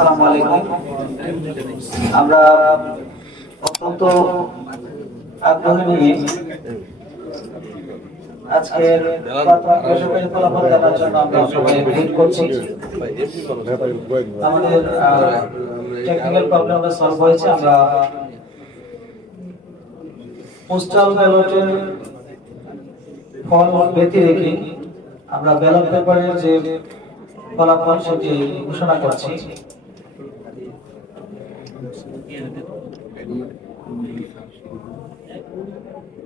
আসসালামু আলাইকুম। আমরা অত্যন্ত আগ্রহ নিয়ে আজকের প্রাথমিক বেসরকারি ফলাফল জানার জন্য আমরা সবাই ওয়েট করছি। আমাদের টেকনিক্যাল প্রবলেমটা সলভ হয়েছে। আমরা পোস্টাল ব্যালটের ফল ব্যতি রেখে আমরা ব্যালট পেপারের যে ফলাফল সেটি ঘোষণা করছি।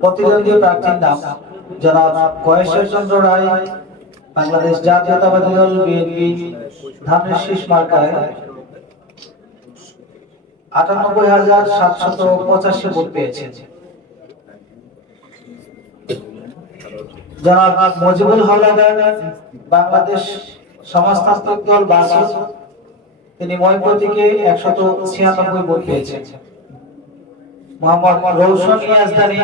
প্রতিদ্বন্দ্বী প্রার্থীর নাম জনাব কয়েশ্বর চন্দ্র রায়, বাংলাদেশ জাতীয়তাবাদী দল বিএনপি, ধানের শীষ মার্কায় ৯৮,৭৮৫ ভোট পেয়েছেন। জনাব মজিবুল হাওলাদার, বাংলাদেশ সমাজতান্ত্রিক দল বাসদ, তিনি ময় প্রতীকে ১৯৬ ভোট পেয়েছেন। মোহাম্মদ রৌশন ইয়াজদানি,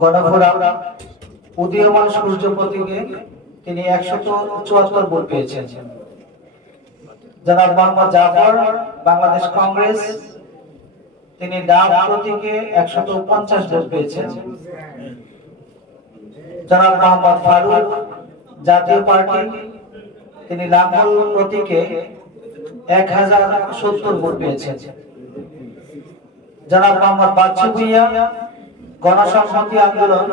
গণফোরাম, উদীয়মান সূর্য প্রতীকে তিনি ১৭৪ ভোট পেয়েছেন। জনাব মোহাম্মদ জাফর, বাংলাদেশ কংগ্রেস, তিনি ডাব প্রতীকে ১৫০ ভোট পেয়েছেন। জনাব মোহাম্মদ ফারুক, জাতীয় পার্টি, তিনি লাঙ্গল প্রতীকে ১০৭০ ভোট পেয়েছেন। জনাব মোহাম্মদ বাচ্চু ভুইয়া, গণসংহতি আন্দোলন,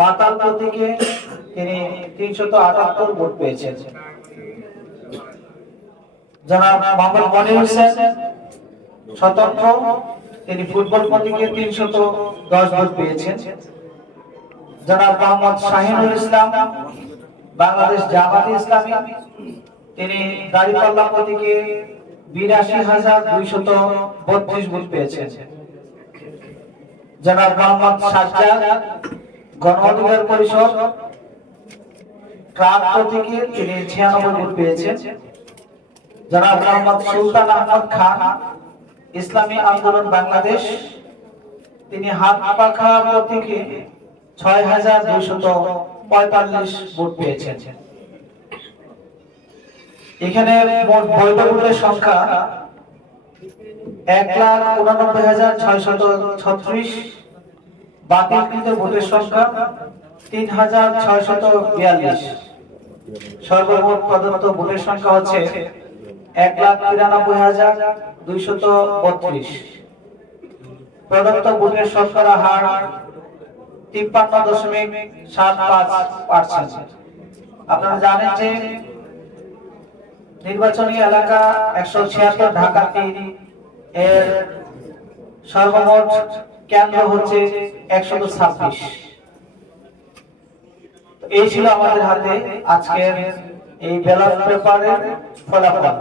মাতাল প্রতীকে তিনি ৩৭৮ ভোট পেয়েছেন। জনাব মোহাম্মদ মনির হোসেন, স্বতন্ত্র, তিনি ফুটবল প্রতীকে ৩১০ ভোট পেয়েছেন। জনাব মোহাম্মদ শাহিনুল ইসলাম, বাংলাদেশ জামাতে ইসলামী, তিনি দাঁড়িপাল্লা প্রতীকে ৮২,২৩২ ভোট পেয়েছেন। জনাব মোহাম্মদ সাজ্জাদ, গণ অধিকার পরিষদ, ট্রাক প্রতীকে তিনি ৯৬ ভোট পেয়েছেন। জনাব মোহাম্মদ সুলতান আহমদ খান, ইসলামী আন্দোলন বাংলাদেশ, তিনি হাত পাখা প্রতীকে ৬,২৪৫ ভোট পেয়েছেন। এখানে মোট বৈধ ভোটের সংখ্যা ১,৮৯,৬৩৬, বাতিলকৃত ভোটের সংখ্যা ৩,৬৪২। সর্বমোট প্রদত্ত ভোটের সংখ্যা হচ্ছে ১,৯৩,২৩২। প্রদত্ত ভোটের শতকরা হার ৫৩.৭৫%। আপনারা জানেন যে নির্বাচনী এলাকা ১৭৬ ঢাকা ৩ এর সর্বমোট কেন্দ্র হচ্ছে ১২৬। এই ছিল আমাদের হাতে আজকের এই ব্যালট পেপারের ফলাফল।